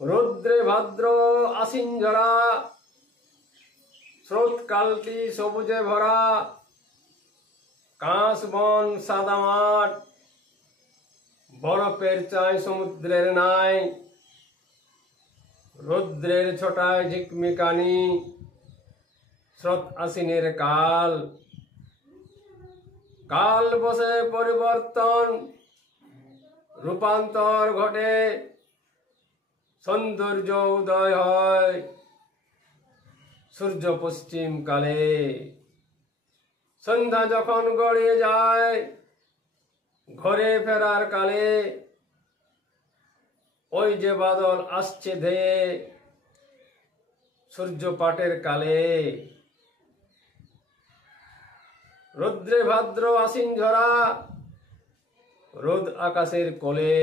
রৌদ্রে ভাদ্র আশ্বিন ঝরা, স্রোত কালটি সবুজে ভরা, কাঁচ বন সাদা মাঠ, বরফের চাই সমুদ্রের নাই, রৌদ্রের ছোটায় ঝিকমিকানি, স্রোত আশ্বিনের কাল। কাল বসে পরিবর্তন, রূপান্তর ঘটে, সৌন্দর্য উদয় হয় সূর্য পশ্চিম কালে। সন্ধ্যা যখন গড়িয়ে যায় ঘরে ফেরার কালে, ওই যে বাদল আসছে ধেয়ে সূর্যপাতের কালে। রৌদ্রে ভাদ্র আশ্বিন ঝরা, রোদ আকাশের কোলে।